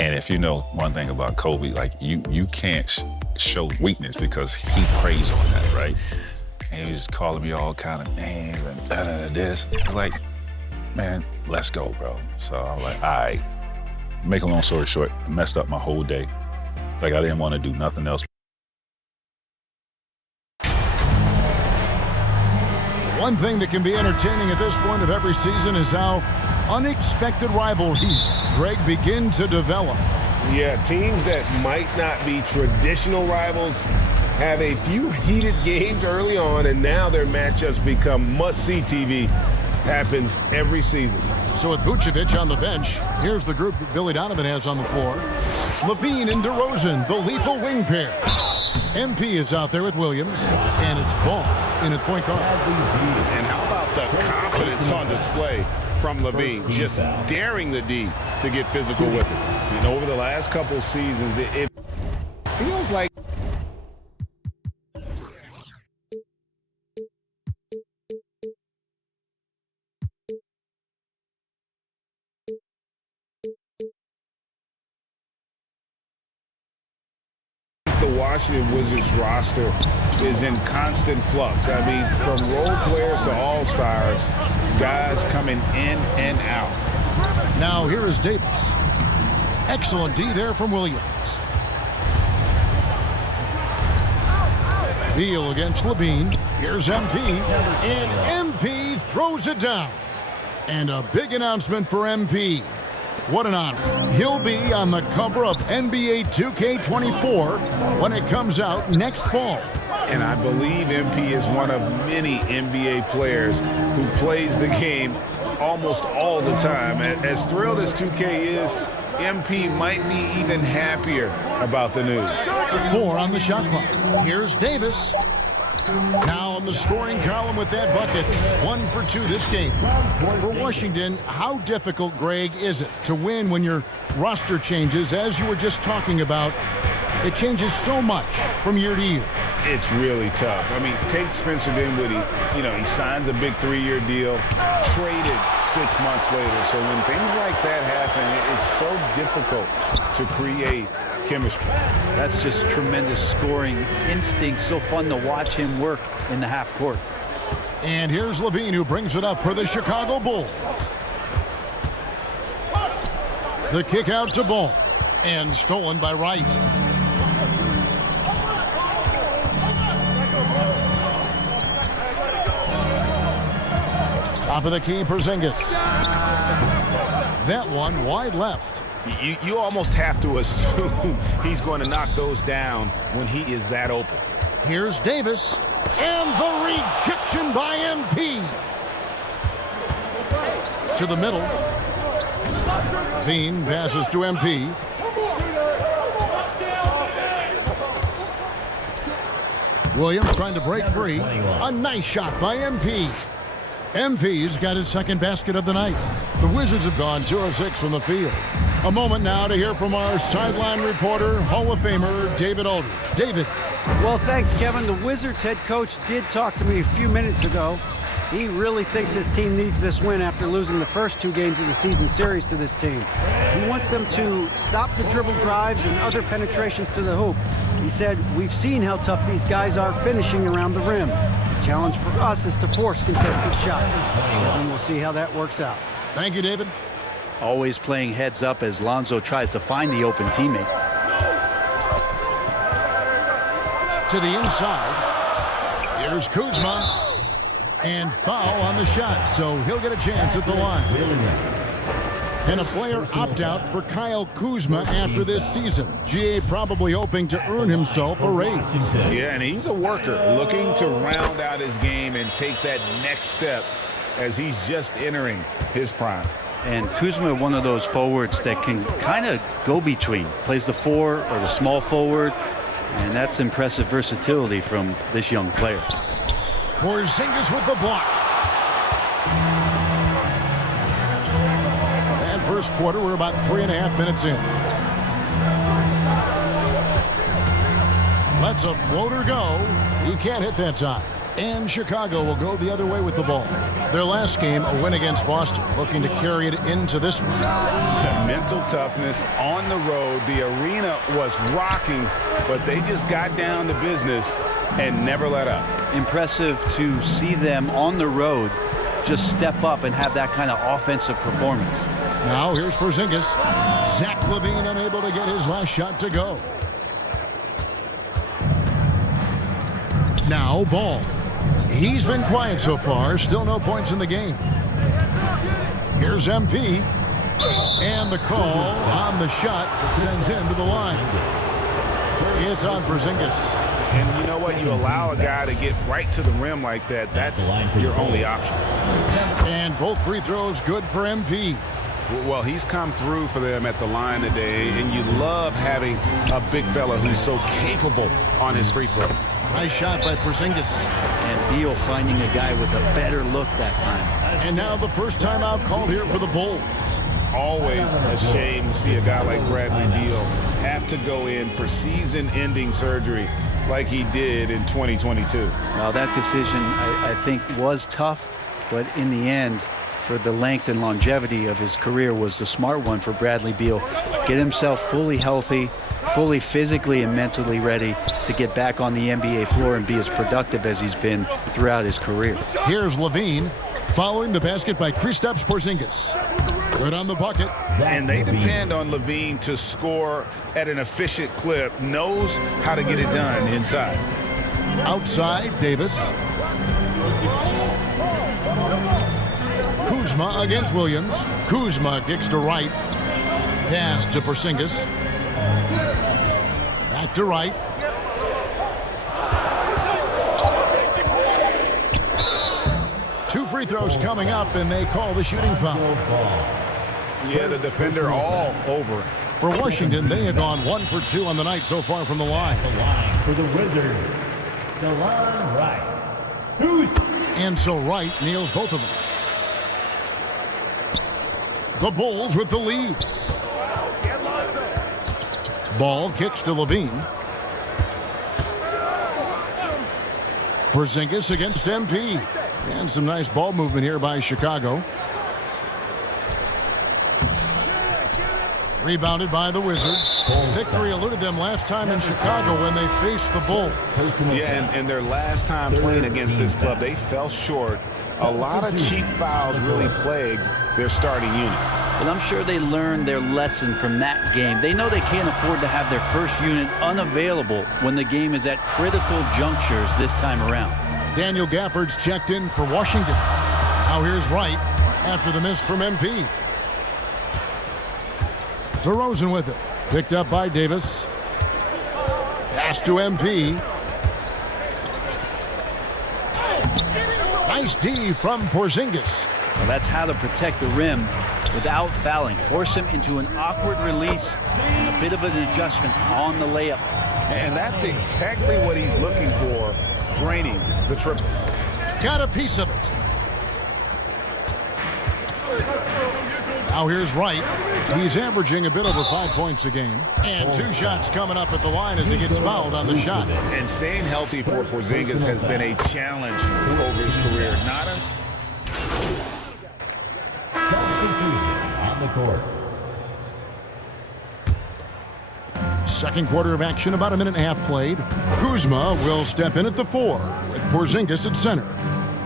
And if you know one thing about Kobe, like you can't show weakness because he preys on that, right? And he was calling me all kind of names and this. I was like, man, let's go, bro. So I was like, all right. Make a long story short, messed up my whole day. Like I didn't want to do nothing else. One thing that can be entertaining at this point of every season is how unexpected rivalries, Greg, begin to develop. Yeah, teams that might not be traditional rivals have a few heated games early on, and now their matchups become must-see TV. Happens every season. So with Vucevic on the bench, here's the group that Billy Donovan has on the floor. Levine and DeRozan, the lethal wing pair. MP is out there with Williams, and it's Ball in at point guard. And how about the confidence on display from Levine, just daring the D to get physical with it. And over the last couple seasons, it feels like the Washington Wizards roster is in constant flux. I mean, from role players to all-stars, guys coming in and out. Now here is Davis. Excellent D there from Williams. Beal against Levine. Here's MP. And MP throws it down. And a big announcement for MP. What an honor. He'll be on the cover of NBA 2K24 when it comes out next fall. And I believe MP is one of many NBA players who plays the game almost all the time. As thrilled as 2K is, MP might be even happier about the news. 4 on the shot clock. Here's Davis. Now in the scoring column with that bucket. 1 for 2 this game. For Washington, how difficult, Greg, is it to win when your roster changes? As you were just talking about, it changes so much from year to year. It's really tough. I mean, take Spencer Dinwiddie. He signs a big 3-year deal, traded 6 months later. So when things like that happen, it's so difficult to create chemistry. That's just tremendous scoring instinct. So fun to watch him work in the half court. And here's Levine, who brings it up for the Chicago Bulls. The kick out to Ball, and stolen by Wright. Top of the key, Porzingis. That one wide left. You almost have to assume he's going to knock those down when he is that open. Here's Davis, and the rejection by MP. To the middle. Bean passes to MP. Williams trying to break free. A nice shot by MP. MP's got his second basket of the night. The Wizards have gone 2 of 6 from the field. A moment now to hear from our sideline reporter, Hall of Famer David Aldridge. David. Well, thanks, Kevin. The Wizards head coach did talk to me a few minutes ago. He really thinks his team needs this win after losing the first 2 games of the season series to this team. He wants them to stop the dribble drives and other penetrations to the hoop. He said, we've seen how tough these guys are finishing around the rim. The challenge for us is to force contested shots. And we'll see how that works out. Thank you, David. Always playing heads up as Lonzo tries to find the open teammate. To the inside. Here's Kuzma. And foul on the shot, so he'll get a chance at the line. Can a player opt out for Kyle Kuzma after this season? GA probably hoping to earn himself a raise. Yeah, and he's a worker looking to round out his game and take that next step as he's just entering his prime. And Kuzma, one of those forwards that can kind of go between. Plays the 4 or the small forward, and that's impressive versatility from this young player. Porzingis with the block. And first quarter, we're about 3.5 minutes in. Lets a floater go. He can't hit that time. And Chicago will go the other way with the ball. Their last game, a win against Boston, looking to carry it into this one. Mental toughness on the road. The arena was rocking, but they just got down to business and never let up. Impressive to see them on the road just step up and have that kind of offensive performance. Now here's Porzingis. Zach LaVine unable to get his last shot to go. Now Ball. He's been quiet so far. Still no points in the game. Here's MP. And the call on the shot that sends him to the line. It's on Porzingis. And you know what? You allow a guy to get right to the rim like that, that's your only option. And both free throws good for MP. Well, he's come through for them at the line today, and you love having a big fella who's so capable on his free throw. Nice shot by Porzingis. And Beal finding a guy with a better look that time. And now the first timeout called here for the Bulls. Always a shame to see a guy like Bradley Beal have to go in for season-ending surgery like he did in 2022. Well, that decision, I think, was tough, but in the end, for the length and longevity of his career, was the smart one for Bradley Beal. Get himself fully healthy, fully physically and mentally ready to get back on the NBA floor and be as productive as he's been throughout his career. Here's LaVine following the basket by Kristaps Porzingis. Good on the bucket. And they depend on LaVine to score at an efficient clip, knows how to get it done inside. Outside, Davis. Kuzma against Williams. Kuzma kicks to right. Pass to Porzingis. Back to right. Two free throws coming up, and they call the shooting foul. Yeah, the defender all over it. For Washington, they have gone 1 for 2 on the night so far from the line. For the Wizards, DeLon Wright. And so Wright nails both of them. The Bulls with the lead. Ball kicks to LaVine. Porzingis against MP. And some nice ball movement here by Chicago. Rebounded by the Wizards. Victory eluded them last time in Chicago when they faced the Bulls. Yeah, and their last time playing against this club, they fell short. A lot of cheap fouls really plagued their starting unit. But I'm sure they learned their lesson from that game. They know they can't afford to have their first unit unavailable when the game is at critical junctures this time around. Daniel Gafford's checked in for Washington. Now here's Wright after the miss from MP. DeRozan with it. Picked up by Davis. Pass to MP. Nice D from Porzingis. Well, that's how to protect the rim without fouling. Force him into an awkward release and a bit of an adjustment on the layup. And that's exactly what he's looking for, draining the triple. Got a piece of it. Now here's Wright. He's averaging a bit over 5 points a game. And 2 shots coming up at the line as he gets fouled on the shot. And staying healthy for Porzingis has been a challenge over his career. Not a Substitution on the court. Second quarter of action, about a minute and a half played. Kuzma will step in at the 4 with Porzingis at center.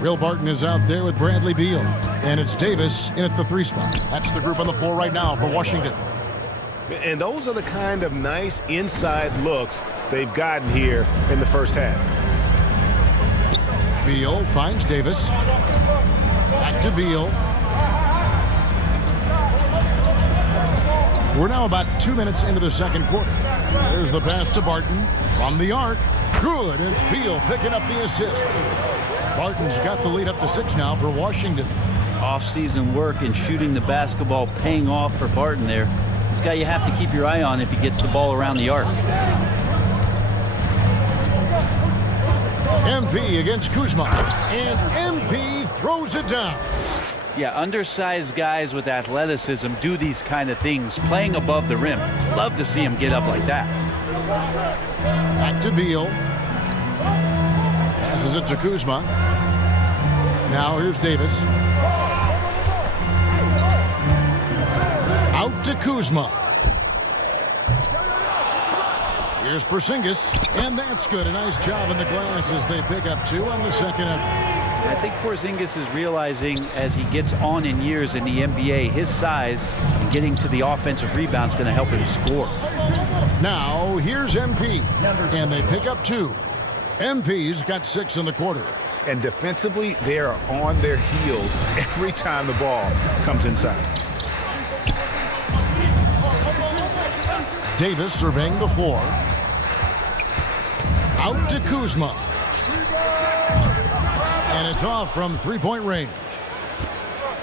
Will Barton is out there with Bradley Beal. And it's Davis in at the 3 spot. That's the group on the floor right now for Washington. And those are the kind of nice inside looks they've gotten here in the first half. Beal finds Davis. Back to Beal. We're now about 2 minutes into the second quarter. There's the pass to Barton from the arc. Good. It's Beal picking up the assist. Barton's got the lead up to 6 now for Washington. Off-season work and shooting the basketball paying off for Barton there. This guy you have to keep your eye on if he gets the ball around the arc. MP against Kuzma. And MP throws it down. Yeah, undersized guys with athleticism do these kind of things, playing above the rim. Love to see him get up like that. Back to Beal. Passes it to Kuzma. Now here's Davis. Out to Kuzma. Here's Porzingis, and that's good. A nice job in the glass as they pick up 2 on the second effort. I think Porzingis is realizing as he gets on in years in the NBA, his size and getting to the offensive rebound is going to help him score. Now here's MP, and they pick up 2. MP's got 6 in the quarter. And defensively, they are on their heels every time the ball comes inside. Davis surveying the floor. Out to Kuzma. And it's off from three-point range.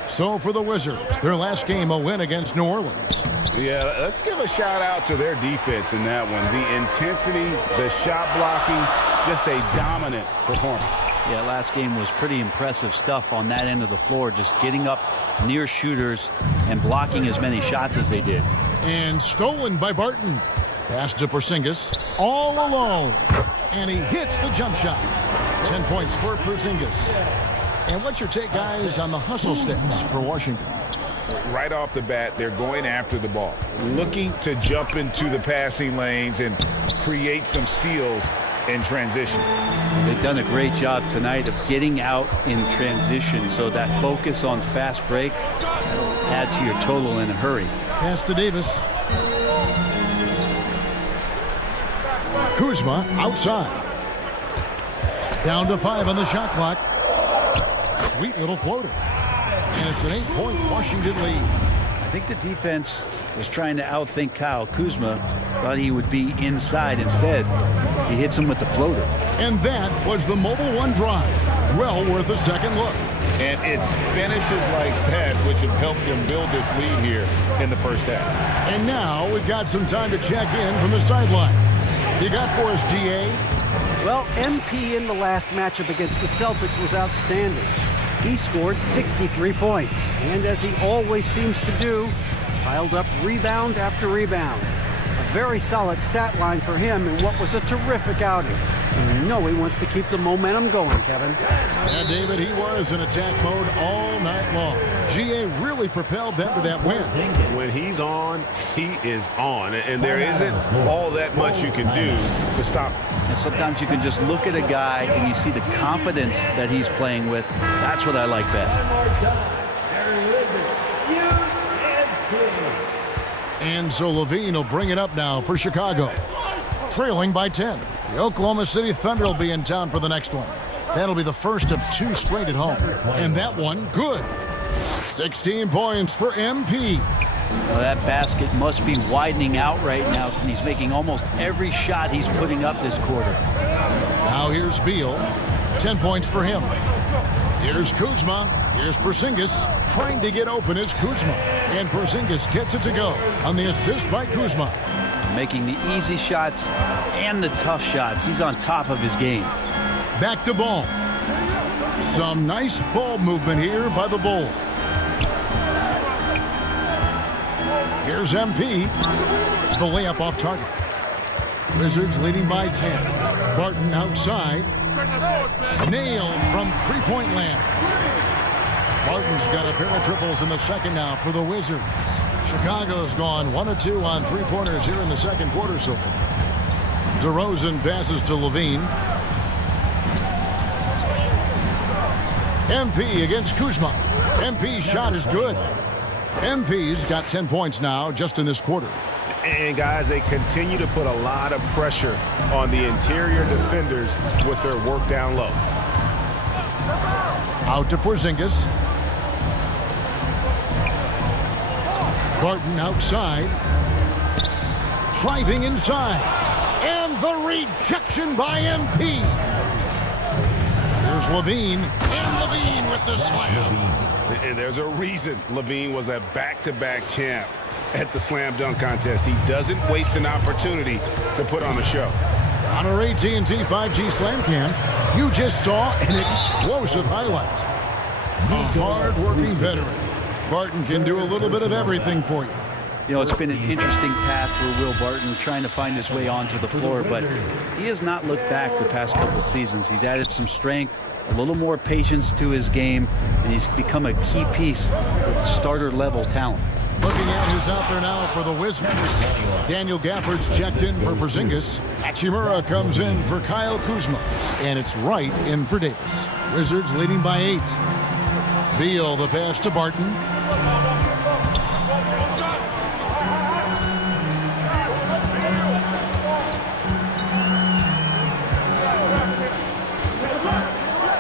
So for the Wizards, their last game a win against New Orleans. Yeah, let's give a shout out to their defense in that one. The intensity, the shot blocking, just a dominant performance. Yeah, last game was pretty impressive stuff on that end of the floor, just getting up near shooters and blocking as many shots as they did. And stolen by Barton. Pass to Porzingis, all alone. And he hits the jump shot. 10 points for Porzingis. And what's your take, guys, on the hustle stats for Washington? Right off the bat, they're going after the ball, looking to jump into the passing lanes and create some steals in transition. They've done a great job tonight of getting out in transition, so that focus on fast break will add to your total in a hurry. Pass to Davis. Kuzma outside. Down to 5 on the shot clock. Sweet little floater. And it's an 8-point Washington lead. I think the defense was trying to outthink Kyle Kuzma. Thought he would be inside. Instead, he hits him with the floater. And that was the Mobile One drive. Well worth a second look. And it's finishes like that which have helped them build this lead here in the first half. And now we've got some time to check in from the sidelines. You got for us, DA? Well, MP in the last matchup against the Celtics was outstanding. He scored 63 points, and as he always seems to do, piled up rebound after rebound. A very solid stat line for him in what was a terrific outing. And you know he wants to keep the momentum going, Kevin. Yeah, David, he was in attack mode all night long. GA really propelled them to that win. When he's on, he is on. And there isn't all that much you can do to stop him. And sometimes you can just look at a guy and you see the confidence that he's playing with. That's what I like best. And so Levine will bring it up now for Chicago. Trailing by 10. The Oklahoma City Thunder will be in town for the next one. That'll be the first of 2 straight at home. And that one, good. 16 points for MP. Well, that basket must be widening out right now, and he's making almost every shot he's putting up this quarter. Now here's Beal. 10 points for him. Here's Kuzma. Here's Porzingis. Trying to get open is Kuzma. And Porzingis gets it to go on the assist by Kuzma. Making the easy shots and the tough shots. He's on top of his game. Back to Ball. Some nice ball movement here by the Bull. Here's MP. The layup off target. Wizards leading by 10. Barton outside. Nailed from three-point land. Barton's got a pair of triples in the second now for the Wizards. Chicago's gone 1 of 2 on three-pointers here in the second quarter so far. DeRozan passes to Levine. MP against Kuzma. MP's shot is good. MP's got 10 points now just in this quarter. And guys, they continue to put a lot of pressure on the interior defenders with their work down low. Out to Porzingis. Barton outside. Driving inside. And the rejection by MP. Here's Levine. And Levine with the slam. And there's a reason Levine was a back-to-back champ at the slam dunk contest. He doesn't waste an opportunity to put on a show. On our AT&T 5G Slam Cam, you just saw an explosive highlight. A hard-working veteran. Barton can do a little bit of everything for you. You know, it's been an interesting path for Will Barton trying to find his way onto the floor, but he has not looked back the past couple of seasons. He's added some strength, a little more patience to his game, and he's become a key piece with starter-level talent. Looking at who's out there now for the Wizards. Daniel Gafford's checked in for Porzingis. Hachimura comes in for Kyle Kuzma. And it's Wright in for Davis. Wizards leading by 8. Beal, the pass to Barton.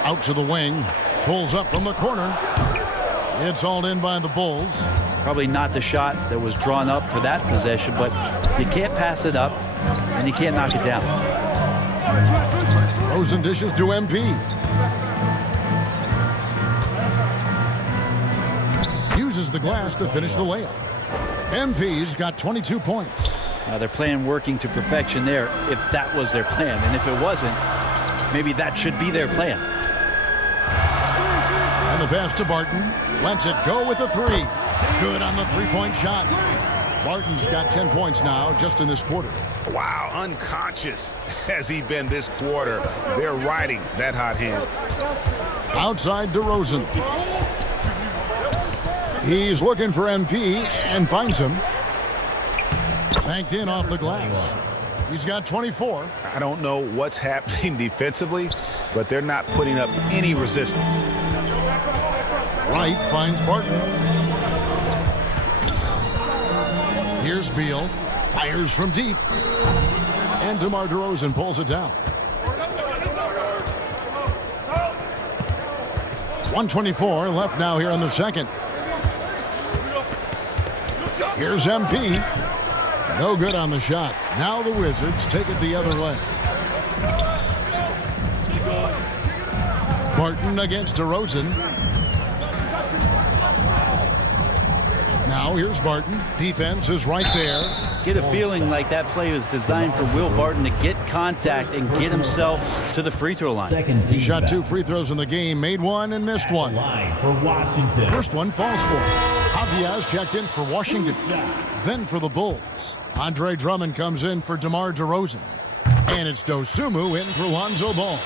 Out to the wing. Pulls up from the corner. It's hauled in by the Bulls. Probably not the shot that was drawn up for that possession, but you can't pass it up, and you can't knock it down. Rosen dishes to MP. Uses the glass to finish the layup. MP's got 22 points. Now they're playing working to perfection there, if that was their plan. And if it wasn't, maybe that should be their plan. And the pass to Barton. Lets it go with the 3. Good on the three-point shot. Barton's got 10 points now just in this quarter. Wow, unconscious has he been this quarter. They're riding that hot hand. Outside DeRozan. He's looking for MP and finds him. Banked in off the glass. He's got 24. I don't know what's happening defensively, but they're not putting up any resistance. Wright finds Barton. Here's Beal. Fires from deep. And DeMar DeRozan pulls it down. 1:24 left now here in the second. Here's MP. No good on the shot. Now the Wizards take it the other way. Barton against DeRozan. Now here's Barton. Defense is right there. Get a feeling like that play was designed for Will Barton to get contact and get himself to the free throw line. He shot 2 free throws in the game, made 1 and missed 1. For Washington. First one falls for him. Diaz checked in for Washington. Then for the Bulls. Andre Drummond comes in for DeMar DeRozan. And it's Dosunmu in for Lonzo Ball.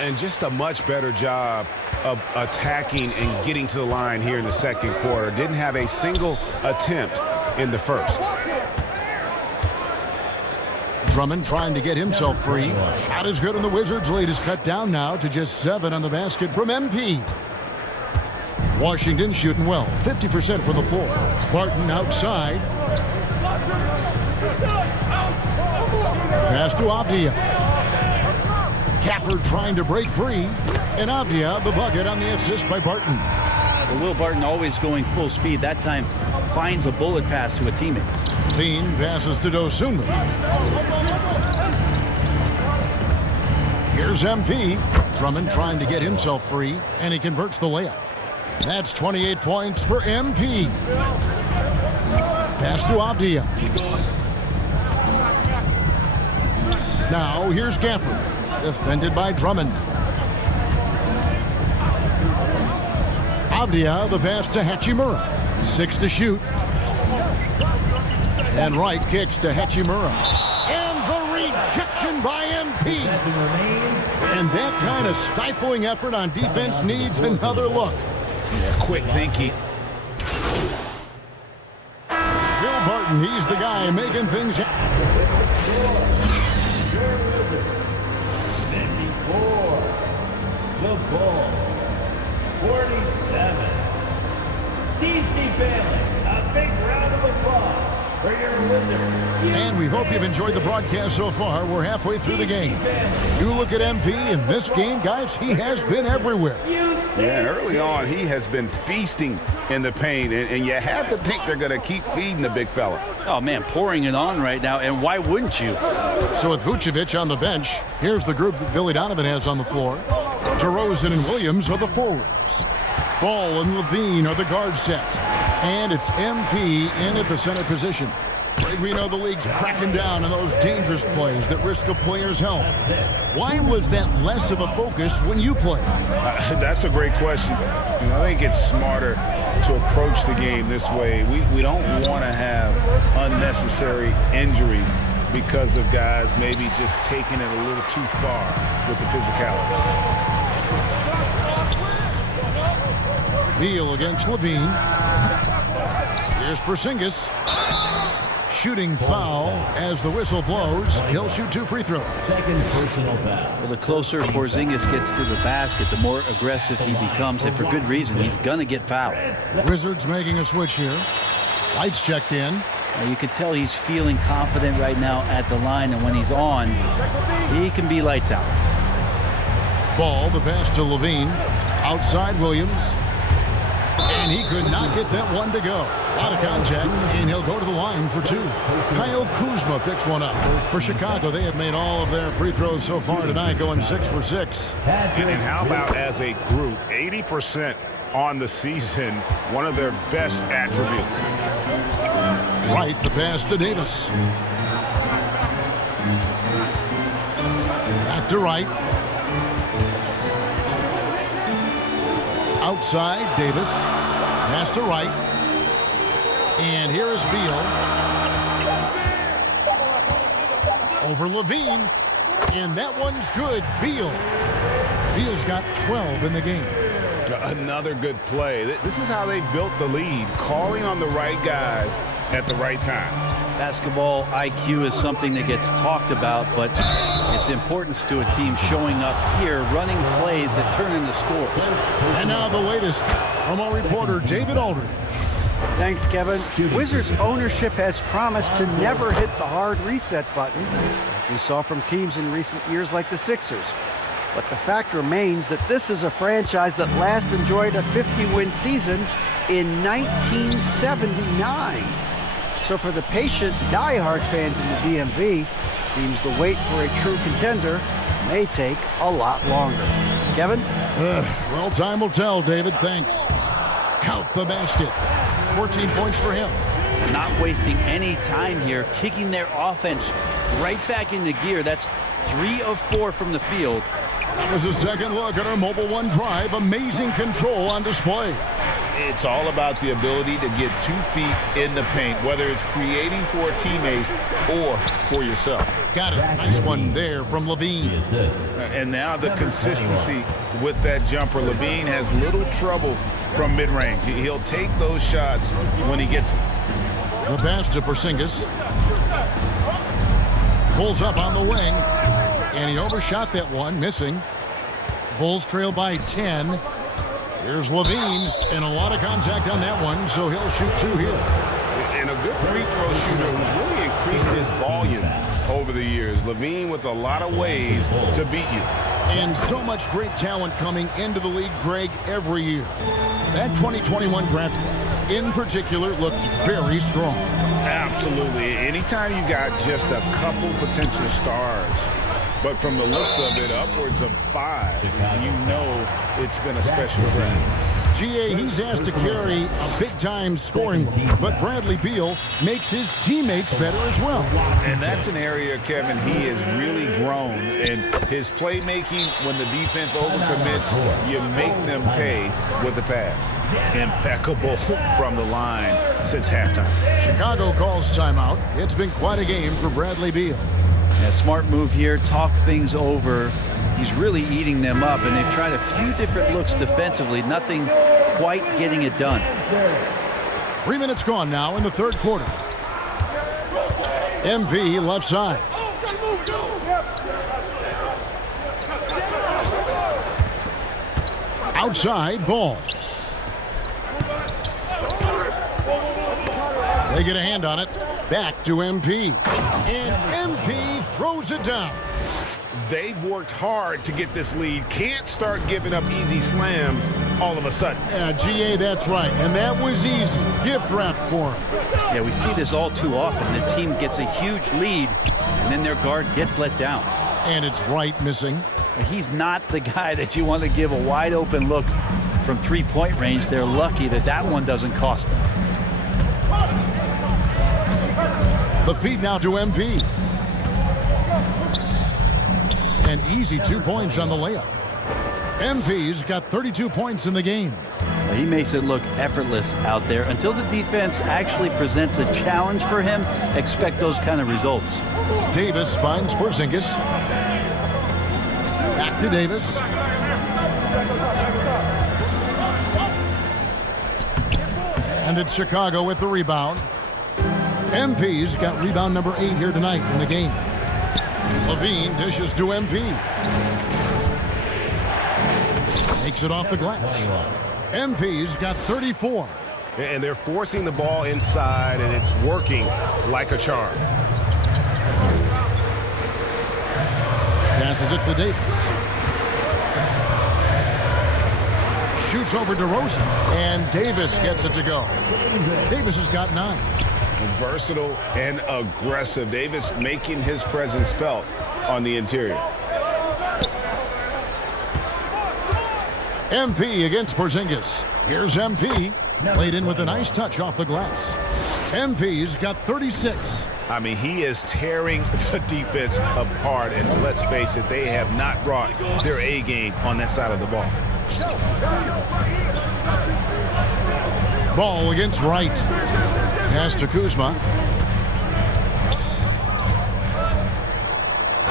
And just a much better job of attacking and getting to the line here in the second quarter. Didn't have a single attempt in the first. Drummond trying to get himself free. Shot is good, and the Wizards' lead is cut down now to just 7 on the basket from MP. Washington shooting well, 50% from the floor. Barton outside. Pass to Avdia. Gafford trying to break free. And Avdia the bucket on the assist by Barton. Well, Will Barton always going full speed. That time finds a bullet pass to a teammate. Bean passes to Dosunmu. Here's MP. Drummond trying to get himself free, and he converts the layup. That's 28 points for MP. Pass to Avdia. Now here's Gafford. Defended by Drummond. Avdia the pass to Hachimura. 6 to shoot. And Wright kicks to Hachimura. And the rejection by MP. And that kind of stifling effort on defense needs another look. Quick thinking. Will Barton, he's the guy making things happen. 54. The Bulls. 47. DC family, a big round of applause for your Wizards. And we hope you've enjoyed the broadcast so far. We're halfway through the game. You look at MP in this game, guys, he has been everywhere. Yeah, and early on, he has been feasting in the paint, and you have to think they're going to keep feeding the big fella. Oh, man, pouring it on right now, and why wouldn't you? So with Vucevic on the bench, here's the group that Billy Donovan has on the floor. DeRozan and Williams are the forwards. Ball and Levine are the guard set. And it's MP in at the center position. We know the league's cracking down on those dangerous plays that risk a player's health. Why was that less of a focus when you played? That's a great question. I think it's smarter to approach the game this way. We don't want to have unnecessary injury because of guys maybe just taking it a little too far with the physicality. Beal against Levine. Here's Porzingis. Shooting foul as the whistle blows. He'll shoot 2 free throws. Second personal foul. Well, the closer Porzingis gets to the basket, the more aggressive he becomes, and for good reason. He's going to get fouled. Wizards making a switch here. Lights checked in. You can tell he's feeling confident right now at the line, and when he's on, he can be lights out. Ball, the pass to Levine. Outside Williams. And he could not get that one to go. A lot of contact, and he'll go to the line for 2. Kyle Kuzma picks one up. For Chicago, they have made all of their free throws so far tonight, going 6 for 6. And how about as a group, 80% on the season, one of their best attributes. Right, the pass to Davis. Back to Wright. Outside, Davis. Pass to Wright. And here is Beal. Over Levine. And that one's good. Beal. Beal's got 12 in the game. Another good play. This is how they built the lead, calling on the right guys at the right time. Basketball IQ is something that gets talked about, but its importance to a team showing up here, running plays that turn into scores. And now the latest from our reporter, David Aldridge. Thanks, Kevin. Wizards ownership has promised to never hit the hard reset button we saw from teams in recent years like the Sixers. But the fact remains that this is a franchise that last enjoyed a 50-win season in 1979. So for the patient, die-hard fans in the DMV, seems the wait for a true contender may take a lot longer. Kevin? Well, time will tell, David. Thanks. Count the basket. 14 points for him. Not wasting any time here, kicking their offense right back into gear. That's 3 of 4 from the field. That was a second look at our Mobile One drive. Amazing control on display. It's all about the ability to get 2 feet in the paint, whether it's creating for a teammate or for yourself. Got it. Nice one there from Levine. And now the consistency with that jumper. Levine has little trouble from mid-range. He'll take those shots when he gets them. The pass to Porzingis. Pulls up on the wing. And he overshot that one, missing. Bulls trail by 10. Here's Levine, and a lot of contact on that one, so he'll shoot 2 here. And a good free throw shooter who's really increased his volume over the years. Levine with a lot of ways to beat you. And so much great talent coming into the league, Greg, every year. That 2021 draft class, in particular, looks very strong. Absolutely. Anytime you got just a couple potential stars, but from the looks of it, upwards of 5, you know it's been a special draft. GA, he's asked to carry a big-time scoring load, but Bradley Beal makes his teammates better as well. And that's an area, Kevin, he has really grown. And his playmaking, when the defense overcommits, you make them pay with the pass. Impeccable from the line since halftime. Chicago calls timeout. It's been quite a game for Bradley Beal. Yeah, smart move here, talk things over. He's really eating them up, and they've tried a few different looks defensively. Nothing quite getting it done. 3 minutes gone now in the third quarter. MP left side. Outside, Ball. They get a hand on it. Back to MP. And MP throws it down. They've worked hard to get this lead. Can't start giving up easy slams all of a sudden. Yeah, GA, that's right. And that was easy. Gift wrap for him. Yeah, we see this all too often. The team gets a huge lead, and then their guard gets let down. And it's Wright missing. He's not the guy that you want to give a wide open look from three-point range. They're lucky that that one doesn't cost them. The feed now to MP. An easy 2 points on the layup. MP's got 32 points in the game. He makes it look effortless out there. Until the defense actually presents a challenge for him, expect those kind of results. Davis finds Porzingis. Back to Davis. And it's Chicago with the rebound. MP's got rebound number 8 here tonight in the game. Levine dishes to MP. Makes it off the glass. MP's got 34. And they're forcing the ball inside, and it's working like a charm. Passes it to Davis. Shoots over DeRozan. And Davis gets it to go. Davis has got 9. Versatile and aggressive. Davis making his presence felt on the interior. MP against Porzingis. Here's MP. Played in with a nice touch off the glass. MP's got 36. I mean, he is tearing the defense apart, and let's face it, they have not brought their A game on that side of the ball. Ball against Wright. Pass to Kuzma.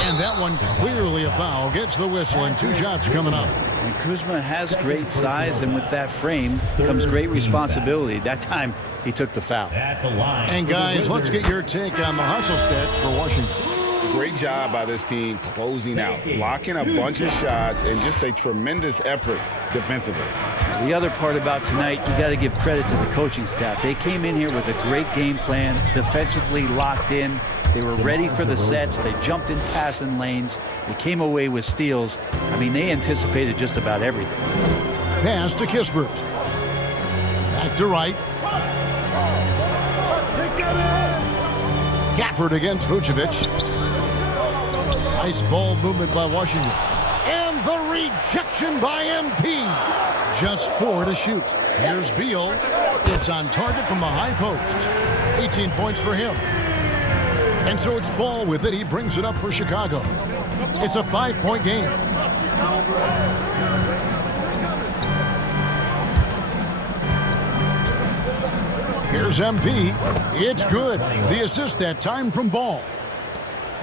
And that one clearly a foul. Gets the whistle, and 2 shots coming up. And Kuzma has great size, and with that frame comes great responsibility. That time, he took the foul. And guys, let's get your take on the hustle stats for Washington. Great job by this team closing out, blocking a bunch of shots, and just a tremendous effort defensively. The other part about tonight, you got to give credit to the coaching staff. They came in here with a great game plan, defensively locked in. They were ready for the sets. They jumped in passing lanes. They came away with steals. I mean, they anticipated just about everything. Pass to Kispert. Back to Wright. Gafford against Vucevic. Nice ball movement by Washington. And the rejection by MP. Just 4 to shoot. Here's Beal. It's on target from the high post. 18 points for him. And so it's Ball with it. He brings it up for Chicago. It's a 5-point game. Here's MP. It's good. The assist that time from Ball.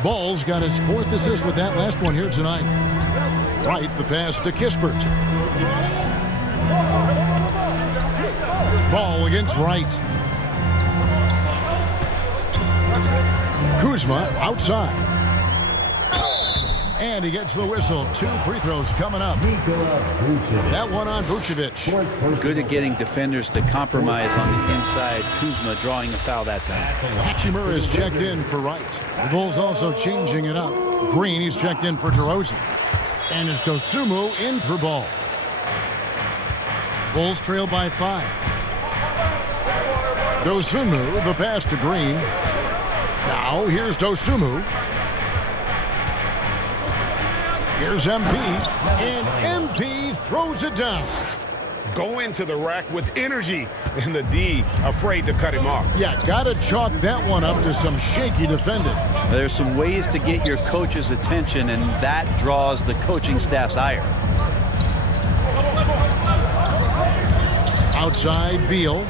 Ball's got his 4th assist with that last one here tonight. Right, the pass to Kispert. Ball against Wright. Kuzma outside. And he gets the whistle. 2 free throws coming up. That one on Vucevic. Good at getting defenders to compromise on the inside. Kuzma drawing the foul that time. Hachimura is checked in for Wright. The Bulls also changing it up. Green, he's checked in for DeRozan. And it's Dosunmu in for Ball. Bulls trail by 5. Dosunmu, the pass to Green. Now here's Dosunmu. Here's MP, and MP throws it down. Go into the rack with energy, and the D afraid to cut him off. Yeah, gotta chalk that one up to some shaky defending. There's some ways to get your coach's attention, and that draws the coaching staff's ire. Outside, Beal.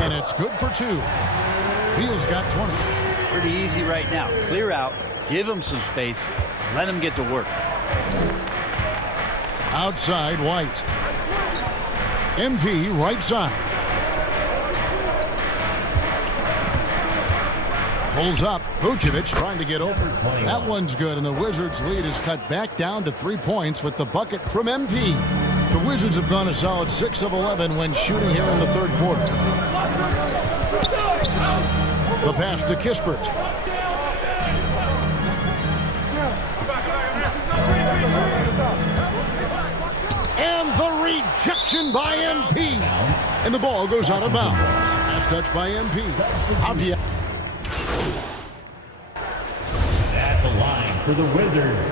And it's good for 2. Beal's got 20. Pretty easy right now. Clear out, give him some space, let him get to work. Outside, White. MP right side. Pulls up. Vucevic trying to get open. That one's good, and the Wizards' lead is cut back down to 3 points with the bucket from MP. The Wizards have gone a solid 6 of 11 when shooting here in the 3rd quarter. The pass to Kispert. And the rejection by MP. And the ball goes out of bounds. Last touch by MP. Javier. At the line for the Wizards,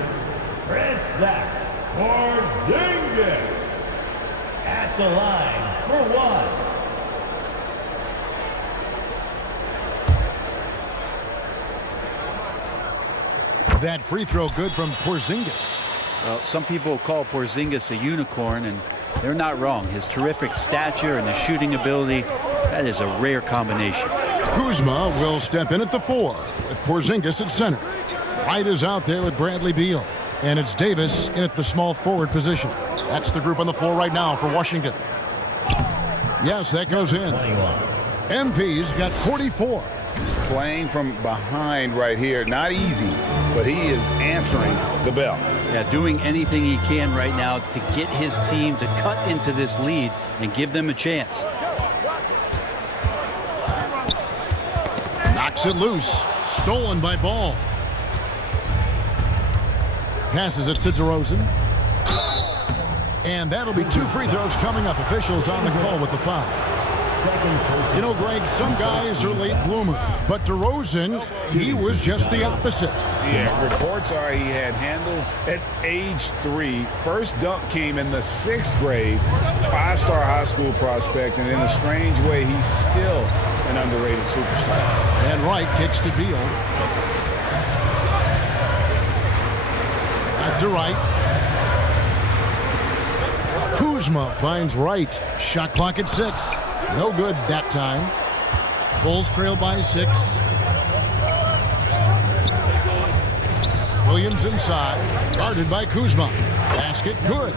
Kristaps Porzingis. At the line for 1. That free throw good from Porzingis. Well, some people call Porzingis a unicorn, and they're not wrong. His terrific stature and the shooting ability, that is a rare combination. Kuzma will step in at the 4 with Porzingis at center. White is out there with Bradley Beal. And it's Davis in at the small forward position. That's the group on the floor right now for Washington. Yes, that goes in. MP's got 44. Playing from behind right here, not easy, but he is answering the bell. Yeah, doing anything he can right now to get his team to cut into this lead and give them a chance. Knocks it loose. Stolen by Ball. Passes it to DeRozan. And that'll be 2 free throws coming up. Officials on the call with the foul. You know, Greg, some guys are late bloomers, but DeRozan, he was just the opposite. Yeah, reports are he had handles at age 3. First dunk came in the 6th grade. 5-star high school prospect, and in a strange way, he's still an underrated superstar. And Wright kicks to Beal. Back to Wright. Kuzma finds Wright. Shot clock at 6. No good that time. Bulls trail by 6. Williams inside. Guarded by Kuzma. Basket good.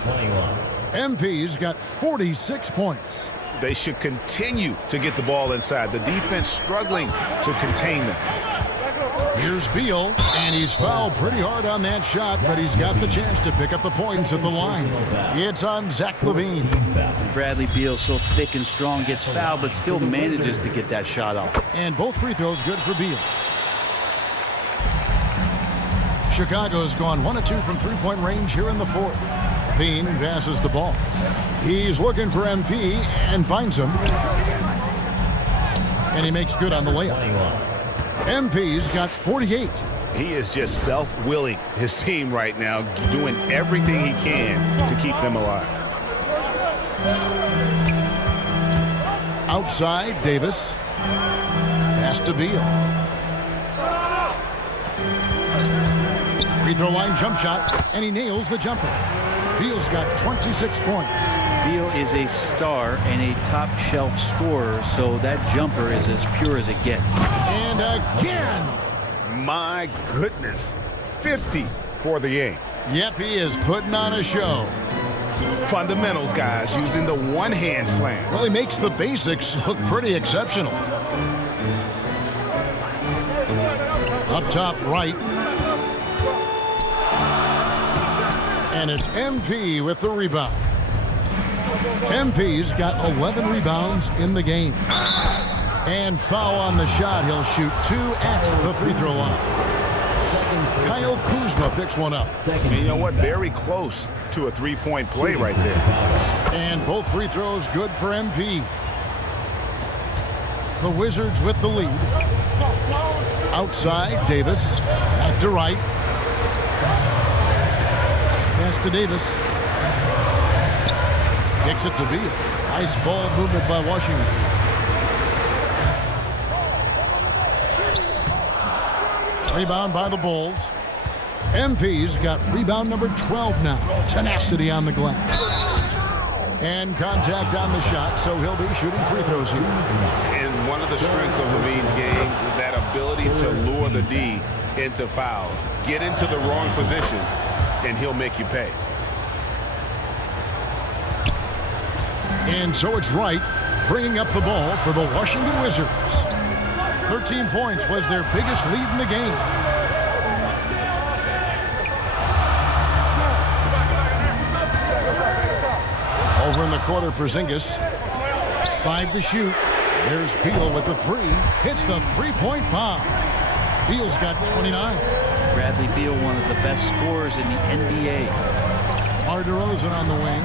MP's got 46 points. They should continue to get the ball inside. The defense struggling to contain them. Here's Beal, and he's fouled pretty hard on that shot, but he's got the chance to pick up the points at the line. It's on Zach LaVine. Bradley Beal, so thick and strong, gets fouled, but still manages to get that shot off. And both free throws good for Beal. Chicago's gone 1 of 2 from three-point range here in the 4th. LaVine passes the ball. He's looking for MP and finds him. And he makes good on the layup. MP's got 48. He is just self-willing his team right now, doing everything he can to keep them alive. Outside, Davis. Pass to Beal. Free throw line jump shot, and he nails the jumper. Beal's got 26 points. Beal is a star and a top-shelf scorer, so that jumper is as pure as it gets. And again! My goodness, 50 for the game. Yep, he is putting on a show. Fundamentals, guys, using the one-hand slam. Well, he makes the basics look pretty exceptional. Up top right. And it's MP with the rebound. MP's got 11 rebounds in the game. And foul on the shot. He'll shoot 2 at the free throw line. Kyle Kuzma picks one up. And you know what? Very close to a three-point play right there. And both free throws good for MP. The Wizards with the lead. Outside, Davis. Back to Wright. Pass to Davis. Kicks it to Beal. Nice ball movement by Washington. Rebound by the Bulls. MP's got rebound number 12 now. Tenacity on the glass. And contact on the shot, so he'll be shooting free throws here. And one of the strengths of LaVine's game, that ability to lure the D into fouls. Get into the wrong position, and he'll make you pay. And so it's Wright bringing up the ball for the Washington Wizards. 13 points was their biggest lead in the game. Over in the quarter, Porzingis. 5 to shoot. There's Beal with the 3. Hits the three-point bomb. Beal's got 29. Bradley Beal, one of the best scorers in the NBA. DeRozan on the wing.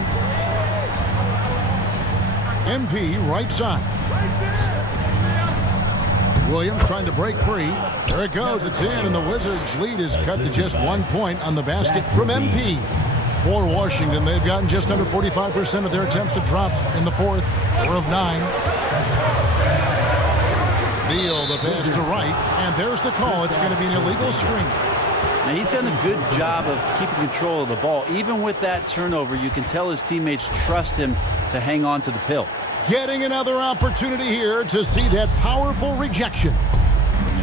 MP right side. Williams trying to break free. There it goes. It's in, and the Wizards' lead is cut to just 1 point on the basket from MP. For Washington, they've gotten just under 45% of their attempts to drop in the 4th. 4 of 9. Beal, the pass to Wright, and there's the call. It's going to be an illegal screen. Now, he's done a good job of keeping control of the ball. Even with that turnover, you can tell his teammates trust him to hang on to the pill. Getting another opportunity here to see that powerful rejection.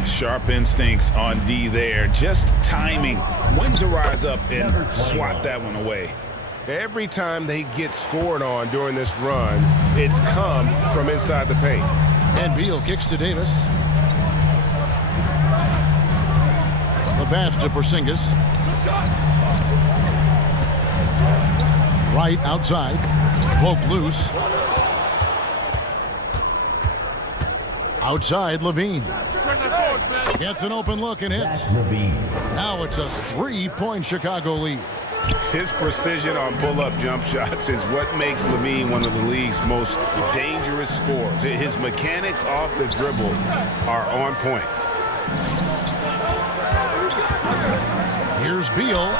Sharp instincts on D there. Just timing when to rise up and swat that one away. Every time they get scored on during this run, it's come from inside the paint. And Beal kicks to Davis. The pass to Porzingis. Right outside. Poke loose. Outside, Levine. Gets an open look and hits. Now it's a 3-point Chicago lead. His precision on pull-up jump shots is what makes Levine one of the league's most dangerous scorers. His mechanics off the dribble are on point. Here's Beal.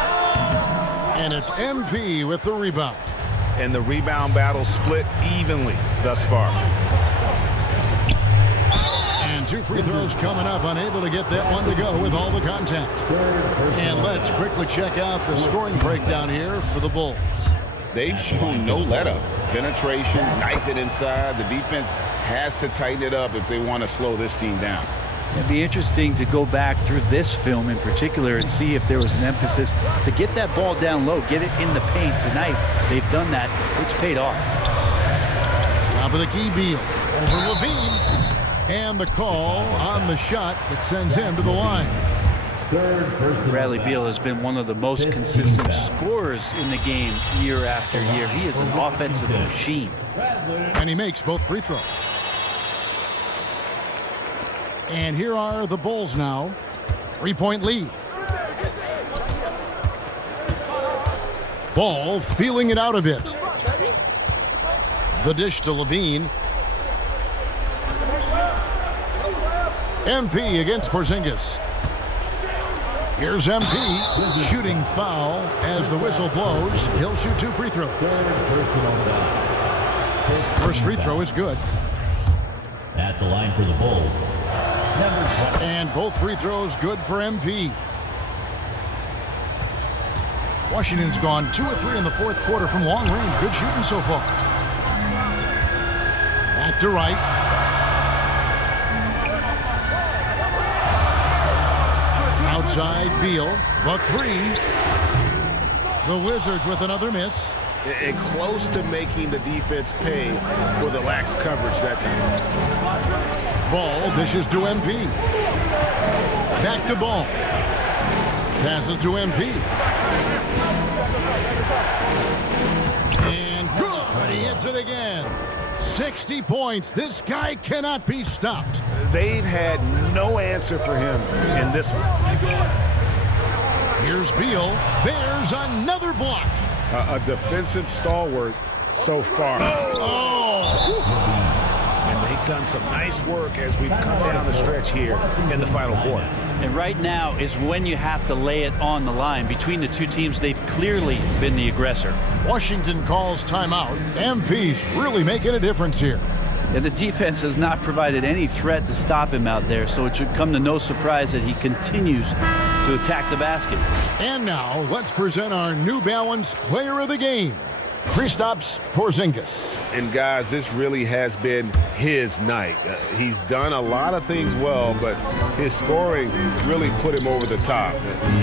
And it's MP with the rebound. And the rebound battle split evenly thus far. And 2 free throws coming up, unable to get that one to go with all the contact. And let's quickly check out the scoring breakdown here for the Bulls. They've shown no let-up. Penetration, knife it inside. The defense has to tighten it up if they want to slow this team down. It'd be interesting to go back through this film in particular and see if there was an emphasis to get that ball down low, get it in the paint. Tonight, they've done that. It's paid off. Top of the key, Beal. Over Levine. And the call on the shot that sends him to the line. Bradley Beal has been one of the most consistent scorers in the game year after year. He is an offensive machine. And he makes both free throws. And here are the Bulls now. 3-point lead. Ball feeling it out a bit. The dish to Levine. MP against Porzingis. Here's MP. Shooting foul as the whistle blows. He'll shoot 2 free throws. First free throw is good. At the line for the Bulls. And both free throws good for MP. Washington's gone 2 of 3 in the fourth quarter from long range. Good shooting so far. Back to right. Outside Beal, the 3. The Wizards with another miss. And close to making the defense pay for the lax coverage that time. Ball dishes to MP. Back to Ball. Passes to MP. And good. He hits it again. 60 points. This guy cannot be stopped. They've had no answer for him in this one. Here's Beal. There's another block. A defensive stalwart so far. And they've done some nice work as we've come down the stretch here in the final quarter. And right now is when you have to lay it on the line. Between the two teams, they've clearly been the aggressor. Washington calls timeout. MP's really making a difference here. And the defense has not provided any threat to stop him out there, so it should come to no surprise that he continues to attack the basket. And now, let's present our New Balance Player of the Game, Kristaps Porzingis. And guys, this really has been his night. He's done a lot of things well, but his scoring really put him over the top.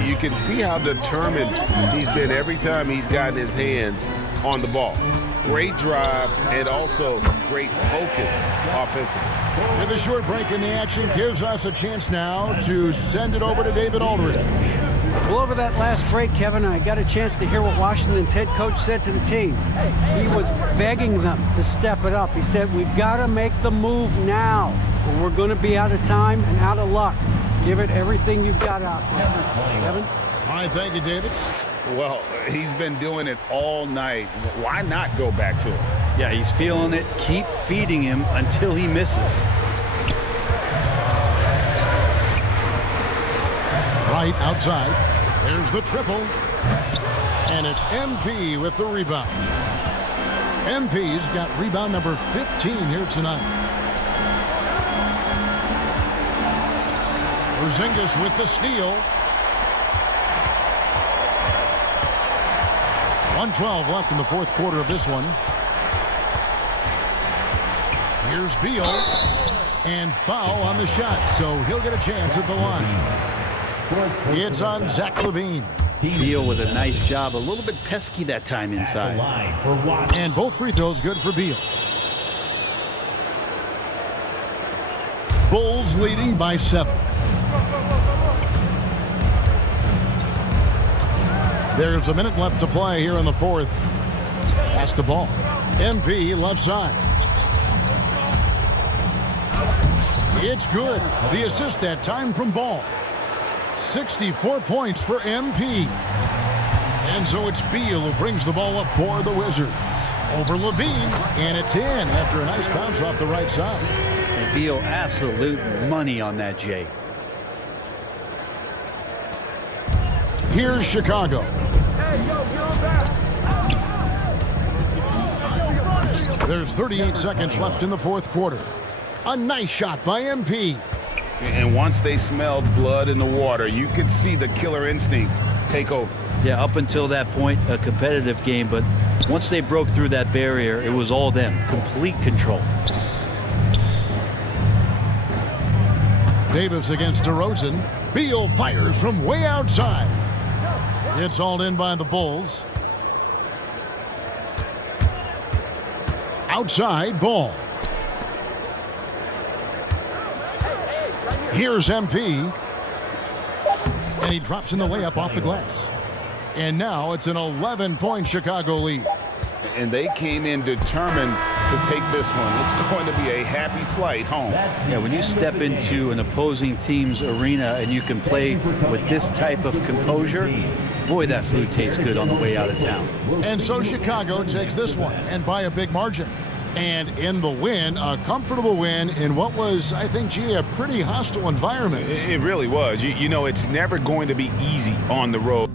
You can see how determined he's been every time he's gotten his hands on the ball. Great drive and also great focus offensively. With a short break in the action, gives us a chance now to send it over to David Aldridge. Well, over that last break, Kevin, I got a chance to hear what Washington's head coach said to the team. He was begging them to step it up. He said, we've got to make the move now, or we're going to be out of time and out of luck. Give it everything you've got out there. Kevin? All right, thank you, David. Well, he's been doing it all night. Why not go back to him? Yeah, he's feeling it. Keep feeding him until he misses. Right outside. There's the triple. And it's MP with the rebound. MP's got rebound number 15 here tonight. Porzingis with the steal. 1:12 left in the fourth quarter of this one. Here's Beal. And foul on the shot, so he'll get a chance at the line. It's on Zach LaVine. Beal with a nice job. A little bit pesky that time inside. And both free throws good for Beal. Bulls leading by 7. There's a minute left to play here in the fourth. Pass the ball. MP left side. It's good. The assist that time from Ball. 64 points for MP. And so it's Beal who brings the ball up for the Wizards. Over LaVine, and it's in after a nice bounce off the right side. And Beal, absolute money on that, Jay. Here's Chicago. There's 38 seconds left in the fourth quarter. A nice shot by MP. And once they smelled blood in the water, you could see the killer instinct take over. Yeah, up until that point, a competitive game, but once they broke through that barrier, it was all them. Complete control. Davis against DeRozan. Beal fires from way outside. It's hauled in by the Bulls. Outside Ball. Here's MP. And he drops in the layup off the glass. And now it's an 11-point Chicago lead. And they came in determined to take this one. It's going to be a happy flight home. Yeah, when you step into an opposing team's arena and you can play with this type of composure, boy, that food tastes good on the way out of town. And so Chicago takes this one, and by a big margin. And in the win, a comfortable win in what was, I think, gee, a pretty hostile environment. It really was. You know, it's never going to be easy on the road.